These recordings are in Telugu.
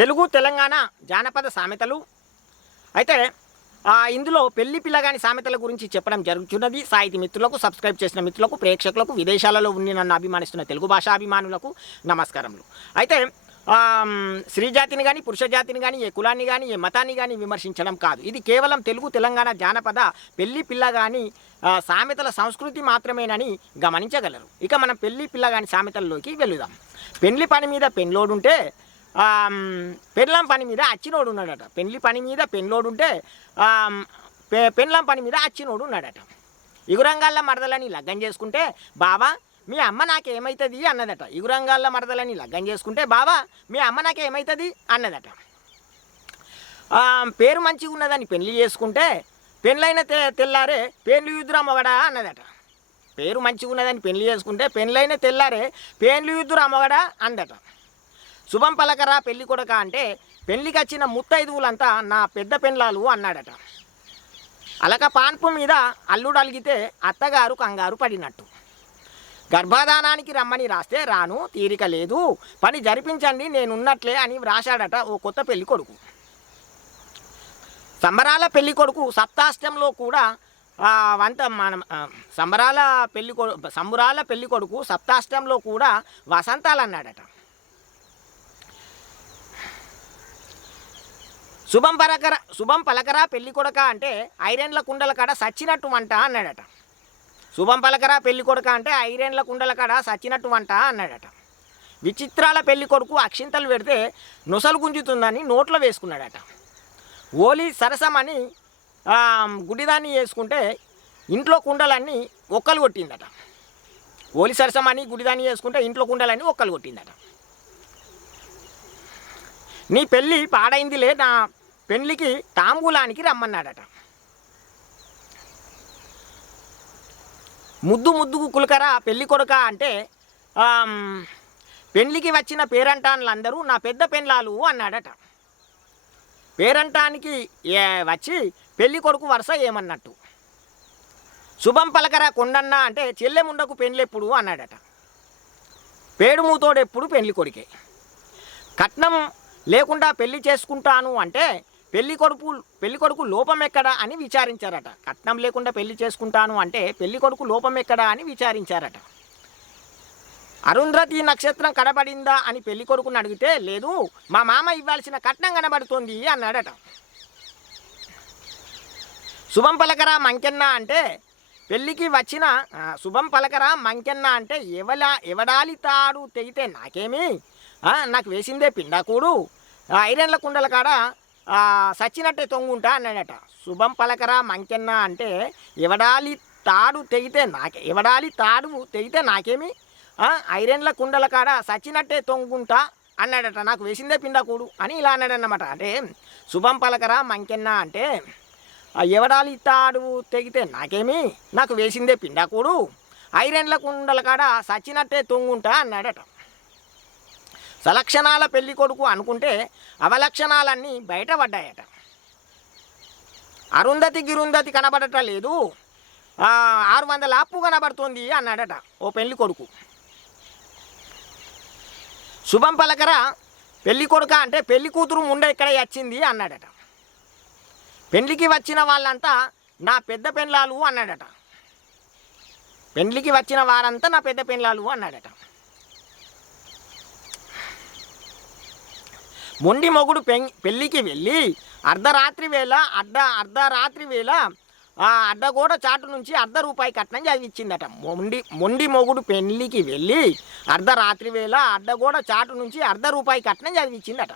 తెలుగు తెలంగాణ జానపద సామెతలు. అయితే ఇందులో పెళ్ళి పిల్లగాని సామెతల గురించి చెప్పడం జరుగుతున్నది సాహితీ మిత్రులకు సబ్స్క్రైబ్ చేసిన మిత్రులకు ప్రేక్షకులకు విదేశాలలో ఉండి నన్ను అభిమానిస్తున్న తెలుగు భాషాభిమానులకు నమస్కారములు. అయితే స్త్రీజాతిని స్త్రీ జాతిని కానీ పురుష జాతిని కానీ ఏ కులాన్ని కానీ ఏ మతాన్ని కానీ విమర్శించడం కాదు. ఇది కేవలం తెలుగు తెలంగాణ జానపద పెళ్ళి పిల్లగాని సామెతల సంస్కృతి మాత్రమేనని గమనించగలరు. ఇక మనం పెళ్ళి పిల్లగాని సామెతల్లోకి వెళుదాం. పెళ్ళి పని మీద పెన్లోడుంటే పెళ్ళాం పని మీద అచ్చినోడు ఉన్నాడట. పెళ్ళి పని మీద పెన్లోడు ఉంటే ఆమ్, పె- పని మీద అచ్చినోడు ఉన్నాడట. ఇగురంగాళ్ళ మరదలని లగ్గం చేసుకుంటే బావా మీ అమ్మ నాకేమవుతుంది అన్నదట. ఇగురంగాళ్ళ మరదలని లగ్గం చేసుకుంటే బావా మీ అమ్మ నాకేమవుతుంది అన్నదట. పేరు మంచిగా ఉన్నదని పెళ్ళి చేసుకుంటే పెళ్ళైన తె తెల్లారే పెళ్ళి యుద్ధురమ్మగడా అన్నదట. పేరు మంచిగా ఉన్నదని పెళ్ళి చేసుకుంటే పెళ్ళైన తెల్లారే పెళ్ళి యుద్ధురమ్మగడా మొగడా అందట శుభం పలకరా పెళ్ళి కొడక అంటే పెళ్ళికి వచ్చిన ముత్తైదువులంతా నా పెద్ద పెండ్లాలు అన్నాడట. అలక పాన్పు మీద అల్లుడు అలిగితే అత్తగారు కంగారు పడినట్టు. గర్భధానానికి రమ్మని రాస్తే రాను తీరిక లేదు. పని జరిపించండి నేనున్నట్లే అని వ్రాశాడట ఓ కొత్త పెళ్ళి కొడుకు. సంబరాల పెళ్ళి కొడుకు సప్తాష్టంలో కూడా వంత మన సంబరాల పెళ్ళి కొడు సంబరాల పెళ్ళి కొడుకు సప్తాష్టంలో కూడా వసంతాలు అన్నాడట శుభం పలకర శుభం పలకరా పెళ్ళి కొడక అంటే ఐరన్ల కుండల కాడ సచ్చినట్టు వంట అన్నాడట. శుభం పలకరా పెళ్ళి కొడక అంటే ఐరన్ల కుండల కాడ సచ్చినట్టు వంట అన్నాడట. విచిత్రాల పెళ్ళి కొడుకు అక్షింతలు పెడితే నొసలు గుంజుతుందని నోట్లో వేసుకున్నాడట. ఓలి సరసమని గుడిదాన్ని వేసుకుంటే ఇంట్లో కుండలన్నీ ఒక్కలు కొట్టిందట. ఓలి సరసమని గుడిదాన్ని వేసుకుంటే ఇంట్లో కుండలన్నీ ఒక్కలు కొట్టిందట. నీ పెళ్ళి పాడైందిలే నా పెండ్లికి తాంబూలానికి రమ్మన్నాడట. ముద్దు ముద్దుకు కులకరా పెళ్ళి కొడుక అంటే పెండ్లికి పెళ్ళికి వచ్చిన పేరంటాన్లందరూ నా పెద్ద పెండ్లాలు అన్నాడట. పేరంటానికి వచ్చి పెళ్ళి కొడుకు వరుస ఏమన్నట్టు. శుభం పలకరా కొండన్న అంటే చెల్లెముండకు పెండ్లెప్పుడు అన్నాడట. పేడుమూతోడెప్పుడు పెళ్ళి కొడుకే. కట్నం లేకుండా పెళ్ళి చేసుకుంటాను అంటే పెళ్ళి కొడుకు పెళ్ళి కొడుకు లోపం ఎక్కడా అని విచారించారట. కట్నం లేకుండా పెళ్ళి చేసుకుంటాను అంటే పెళ్ళి కొడుకు లోపం ఎక్కడా అని విచారించారట. అరుంధతి నక్షత్రం కనబడిందా అని పెళ్ళి కొడుకుని అడిగితే లేదు మా మామ ఇవ్వాల్సిన కట్నం కనబడుతోంది అన్నాడట. శుభం పలకరా మంకెన్న అంటే పెళ్ళికి వచ్చిన శుభం పలకరా మంకెన్న అంటే ఎవల ఎవడాలి తాడు తెగితే నాకేమి? నాకు వేసిందే పిండాకూడు. ఐరన్ల కుండల కాడ సచ్చినట్టే తొంగుంటా అన్నాడట. శుభం పలకరా మంకెన్న అంటే ఇవడాలి తాడు తెగితే నాకే ఇవడాలి తాడు తెగితే నాకేమి? ఐరన్ల కుండల కాడ సచ్చినట్టే తొంగుంటా అన్నాడట. నాకు వేసిందే పిండకూడు అని ఇలా అన్నాడన్నమాట. అంటే శుభం పలకరా మంకెన్న అంటే ఎవడాలి తాడు తెగితే నాకేమి? నాకు వేసిందే పిండకూడు. ఐరన్ల కుండల కాడ సచ్చినట్టే తొంగుంటా అన్నాడట. సలక్షణాల పెళ్ళి కొడుకు అనుకుంటే అవలక్షణాలన్నీ బయటపడ్డాయట. అరుంధతి గిరుంధతి కనబడట లేదు. ఆరు వందల అప్పు కనబడుతుంది అన్నాడట ఓ పెళ్ళి కొడుకు. శుభం పలకర పెళ్ళి కొడుక అంటే పెళ్ళి కూతురు ముండ ఇక్కడ వచ్చింది అన్నాడట. పెళ్ళికి వచ్చిన వాళ్ళంతా నా పెద్ద పెండ్లాలు అన్నాడట. పెళ్ళికి వచ్చిన వారంతా నా పెద్ద పెండ్లాలు అన్నాడట. మొండి మొగుడు పెం పెళ్ళికి వెళ్ళి అర్ధరాత్రి వేళ అర్ధ అర్ధరాత్రి వేళ అడ్డగోడ చాటు నుంచి అర్ధ రూపాయి కట్నం చదివిచ్చిందట మొండి మొండి మొగుడు పెళ్ళికి వెళ్ళి అర్ధరాత్రి వేళ అడ్డగోడ చాటు నుంచి అర్ధ రూపాయి కట్నం చదివిచ్చిందట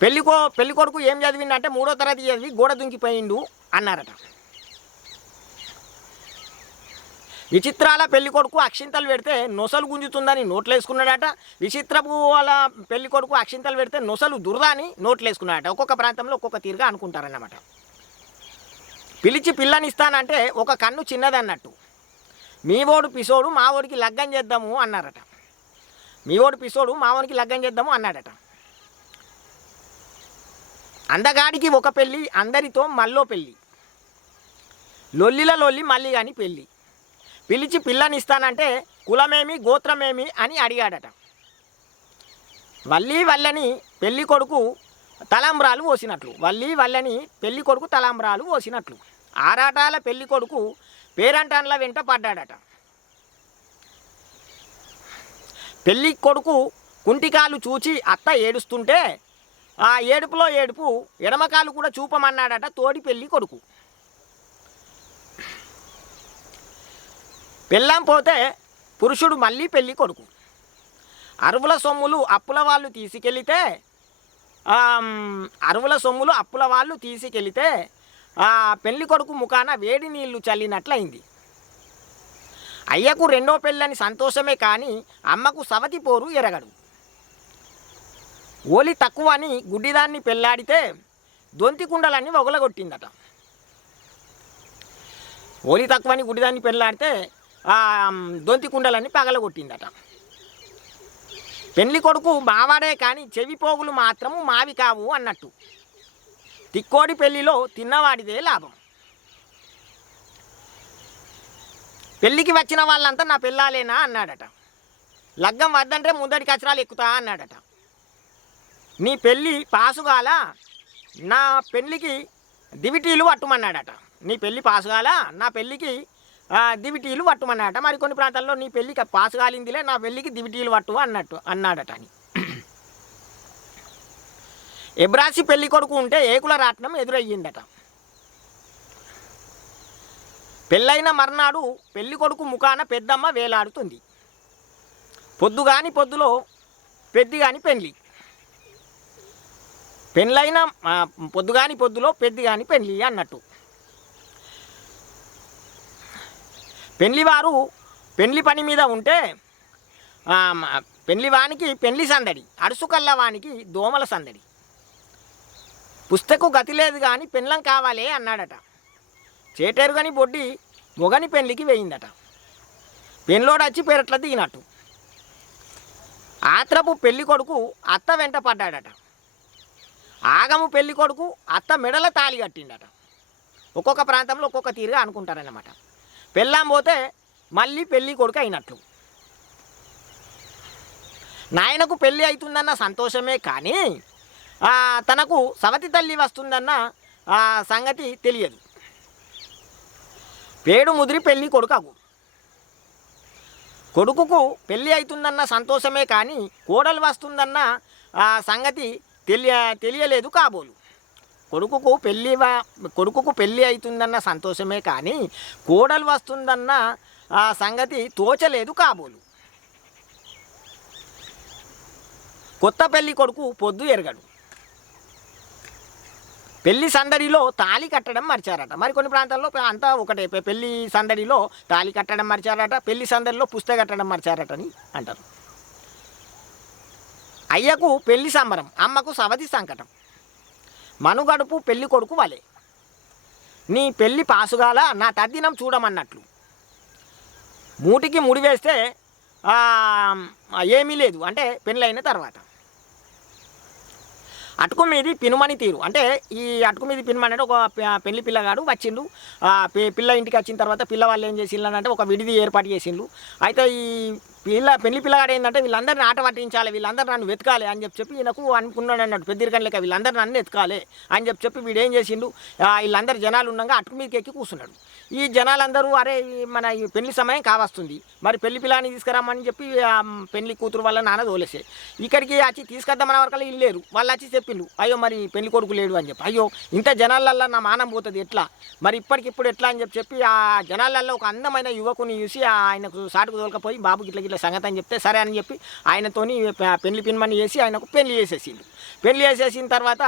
పెళ్ళికో పెళ్ళికొడుకు ఏం చదివిందంటే మూడో తరగతి చదివి గోడ దుంకిపోయిండు అన్నారట. విచిత్రాల పెళ్ళి కొడుకు అక్షింతలు పెడితే నొసలు గుంజుతుందని నోట్లు వేసుకున్నాడట విచిత్రపు వాళ్ళ పెళ్ళి కొడుకు అక్షింతలు పెడితే నొసలు దురద అని నోట్లు వేసుకున్నాడట ఒక్కొక్క ప్రాంతంలో ఒక్కొక్క తీరుగా అనుకుంటారన్నమాట. పిలిచి పిల్లనిస్తానంటే ఒక కన్ను చిన్నదన్నట్టు. మీ ఓడు పిసోడు మా ఓడికి లగ్గం చేద్దాము అన్నారట. మీ ఓడు పిసోడు మా ఓడికి లగ్గం చేద్దాము అన్నాడట. అందగాడికి ఒక పెళ్ళి అందరితో మల్లో పెళ్ళి. లొల్లిల లొల్లి మళ్ళీ కానీ పెళ్ళి. పిలిచి పిల్లనిస్తానంటే కులమేమి గోత్రమేమి అని అడిగాడట. వల్లి వల్లని పెళ్ళి కొడుకు తలంబ్రాలు పోసినట్లు వల్లి వల్లని పెళ్ళి కొడుకు తలంబ్రాలు పోసినట్లు ఆరాటాల పెళ్ళి కొడుకు పేరంటాన్ల వెంట పడ్డాడట. పెళ్ళి కొడుకు కుంటికాలు చూచి అత్త ఏడుస్తుంటే ఆ ఏడుపులో ఏడుపు ఎడమకాలు కూడా చూపమన్నాడట తోడి పెళ్ళి కొడుకు. పెళ్ళాం పోతే పురుషుడు మళ్ళీ పెళ్ళి కొడుకు. అరువుల సొమ్ములు అప్పుల వాళ్ళు తీసుకెళితే అరువుల సొమ్ములు అప్పుల వాళ్ళు తీసుకెళితే పెళ్ళి కొడుకు ముఖాన వేడి నీళ్ళు చల్లినట్లయింది. అయ్యకు రెండో పెళ్ళని సంతోషమే కానీ అమ్మకు సవతి పోరు ఎరగడు. ఓలి తక్కువ అని గుడ్డిదాన్ని పెళ్ళాడితే దొంతి కుండలన్నీ ఒగలగొట్టిందట ఓలి తక్కువని గుడిదాన్ని పెళ్ళాడితే దొంతి కుండలన్నీ పగలగొట్టిందట. పెళ్ళి కొడుకు మావాడే కానీ చెవి పోగులు మాత్రము మావి కావు అన్నట్టు. తిక్కోడి పెళ్ళిలో తిన్నవాడిదే లాభం. పెళ్ళికి వచ్చిన వాళ్ళంతా నా పెళ్ళాలేనా అన్నాడట. లగ్గం వద్దంటే ముందడి కచరాలు ఎక్కుతా అన్నాడట. నీ పెళ్ళి పాసుగాల నా పెళ్ళికి దివిటీలు పట్టుమన్నాడట. నీ పెళ్ళి పాసుగాల నా పెళ్ళికి దివిటీలు పట్టమన్నట మరి కొన్ని ప్రాంతాల్లో నీ పెళ్ళికి పాసు కాలిందిలే నా పెళ్ళికి దివిటీలు పట్టు అన్నట్టు అన్నాడట అని. ఎబ్రాసి పెళ్ళి కొడుకు ఉంటే ఏకుల రాట్నం ఎదురయ్యిందట. పెళ్ళైన మర్నాడు పెళ్ళి కొడుకు ముఖాన పెద్దమ్మ వేలాడుతుంది. పొద్దుగాని పొద్దులో పెద్దిగాని పెళ్ళి పెళ్ళైన పొద్దుగాని పొద్దులో పెద్దిగాని పెళ్ళి అన్నట్టు. పెళ్ళివారు పెళ్ళి పని మీద ఉంటే పెళ్ళివానికి పెళ్ళి సందడి అడుసుకల్ల వానికి దోమల సందడి. పుస్తకు గతి లేదు కానీ పెళ్ళం కావాలే అన్నాడట. చేటేరుగని బొడ్డి మొగని పెళ్ళికి వేయిందట. పెళ్ళోడు పెరట్ల దిగినట్టు ఆత్రపు పెళ్ళి కొడుకు అత్త వెంట పడ్డాడట. ఆగము పెళ్ళి కొడుకు అత్త మెడల తాలి కట్టిండట. ఒక్కొక్క ప్రాంతంలో ఒక్కొక్క తీరుగా అనుకుంటారన్నమాట. పెళ్ళాం పోతే మళ్ళీ పెళ్ళి కొడుకు అయినట్లు నాయనకు పెళ్ళి అవుతుందన్న సంతోషమే కానీ తనకు సవతి తల్లి వస్తుందన్న సంగతి తెలియదు. పేడు ముదిరి పెళ్ళి కొడుకకు. కొడుకుకు పెళ్ళి అవుతుందన్న సంతోషమే కానీ కోడలు వస్తుందన్న సంగతి తెలియ తెలియలేదు కాబోలు. కొడుకుకు పెళ్ళి కొడుకుకు పెళ్ళి అవుతుందన్న సంతోషమే కానీ కోడలు వస్తుందన్న ఆ, సంగతి తోచలేదు కాబోలు. కొత్త పెళ్ళి కొడుకు పొద్దు ఎరగడు. పెళ్ళి సందడిలో తాళి కట్టడం మర్చారట. మరి కొన్ని ప్రాంతాల్లో అంతా ఒకటే పెళ్ళి సందడిలో తాళి కట్టడం మర్చారట పెళ్ళి సందడిలో పుస్తక కట్టడం మర్చారట అని అంటారు. అయ్యకు పెళ్ళి సంబరం అమ్మకు సవతి సంకటం. మనుగడుపు పెళ్ళి కొడుకు వలె. నీ పెళ్ళి పాసుగాల నా తద్దినం చూడమన్నట్లు. మూటికి ముడి వేస్తే ఏమీ లేదు. అంటే పెళ్ళైన తర్వాత. అటుకు మీది పినుమని తీరు. అంటే ఈ అటుకు మీది పినుమని అంటే ఒక పెళ్ళి పిల్లగాడు వచ్చిండు. పిల్ల ఇంటికి వచ్చిన తర్వాత పిల్లవాళ్ళు ఏం చేసిండ్రు అంటే ఒక విడిది ఏర్పాటు చేసిండ్రు. అయితే ఈ పిల్ల పెళ్ళి పిల్లగాడు ఏంటంటే వీళ్ళందరిని ఆట పట్టించాలి వీళ్ళందరూ నన్ను వెతకాలి అని చెప్పి చెప్పి ఈయనకు అనుకున్నాడు అన్నట్టు పెద్దరికం లేక వీళ్ళందరూ నన్ను వెతకాలి అని చెప్పి చెప్పి వీడు ఏం చేసిండు? వీళ్ళందరూ జనాలు ఉండగా అటుకు మీదకి ఎక్కి కూర్చున్నాడు. ఈ జనాలందరూ అరే ఈ మన ఈ పెళ్ళి సమయం కావస్తుంది. మరి పెళ్ళి పిల్లని తీసుకురామని చెప్పి పెళ్ళి కూతురు వాళ్ళ నాన్న తోలేసే. ఇక్కడికి వచ్చి తీసుకొద్దామన్న వరకు వీళ్ళు లేరు. వాళ్ళు వచ్చి చెప్పిండు అయ్యో మరి పెళ్ళి కొడుకు లేడు అని చెప్పి. అయ్యో ఇంత జనాలల్లో నా మానం పోతుంది ఎట్లా? మరి ఇప్పటికిప్పుడు ఎట్లా? అని చెప్పి చెప్పి ఆ జనాలల్లో ఒక అందమైన యువకుని చూసి ఆయనకు సాటుకు తోలకపోయి బాబు గిట్ల గిట్ల సంగతి అని చెప్తే సరే అని చెప్పి ఆయనతోని పెళ్ళి పిన్మని చేసి ఆయనకు పెళ్ళి చేసేసిండు. పెళ్ళి చేసేసిన తర్వాత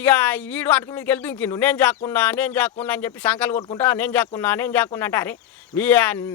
ఇక వీడు అటుకు మీదకి వెళ్తూ దుంకిండు నేను జాక్కున్నా నేను జాక్కున్నా అని చెప్పి సంకలు కొట్టుకుంటా నేను జాక్కున్నా నేను జాక్కున్నా అంటే అరే వీ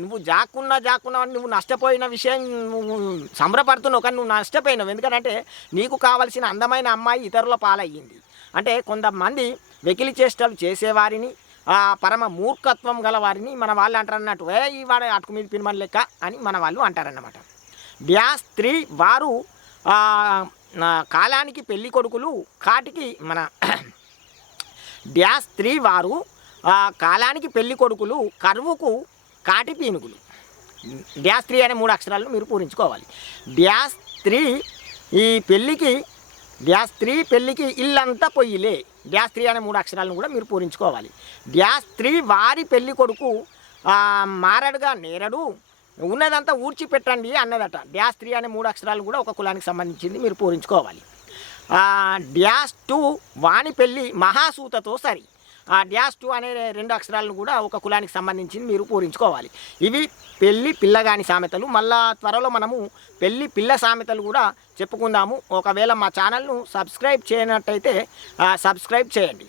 నువ్వు జాక్కున్నా జాక్కున్నా నువ్వు నష్టపోయిన విషయం నువ్వు సంబరపడుతున్నావు కానీ నువ్వు నష్టపోయినావు. ఎందుకంటే నీకు కావలసిన అందమైన అమ్మాయి ఇతరుల పాలయ్యింది. అంటే కొంతమంది వెకిలి చేష్టలు చేసేవారిని పరమ మూర్ఖత్వం గల వారిని మన వాళ్ళు అంటారు అన్నట్టు ఏ ఈ వాడు అటుకు మీద పినమని లెక్క అని మన వాళ్ళు అంటారన్నమాట. బ్యాస్ స్త్రీ వారు కాలానికి పెళ్ళి కొడుకులు కాటికి మన డ్యాస్ స్త్రీ వారు కాలానికి పెళ్ళి కొడుకులు కరువుకు కాటి పీనుగులు. డ్యాస్ స్త్రీ అనే మూడు అక్షరాలను మీరు పూరించుకోవాలి. డ్యాస్ స్త్రీ ఈ పెళ్ళికి డ్యాస్ త్రీ పెళ్ళికి ఇల్లంతా పొయ్యిలే. డ్యాస్ త్రీ అనే మూడు అక్షరాలను కూడా మీరు పూరించుకోవాలి. డ్యాస్ త్రీ వారి పెళ్ళి కొడుకు మారడుగా నేరడు ఉన్నదంతా ఊడ్చిపెట్టండి అన్నదట. డ్యాస్ త్రీ అనే మూడు అక్షరాలు కూడా ఒక కులానికి సంబంధించింది మీరు పూరించుకోవాలి. డ్యాస్ డ్యాష్ టూ వాణి పెళ్ళి మహాసూతతో సరి. ఆ డ్యాష్ టూ అనే రెండు అక్షరాలను కూడా ఒక కులానికి సంబంధించింది మీరు పూరించుకోవాలి. ఇవి పెళ్ళి పిల్లగాని సామెతలు. మళ్ళా త్వరలో మనము పెళ్ళి పిల్ల సామెతలు కూడా చెప్పుకుందాము. ఒకవేళ మా ఛానల్ను సబ్స్క్రైబ్ చేయనట్టయితే సబ్స్క్రైబ్ చేయండి.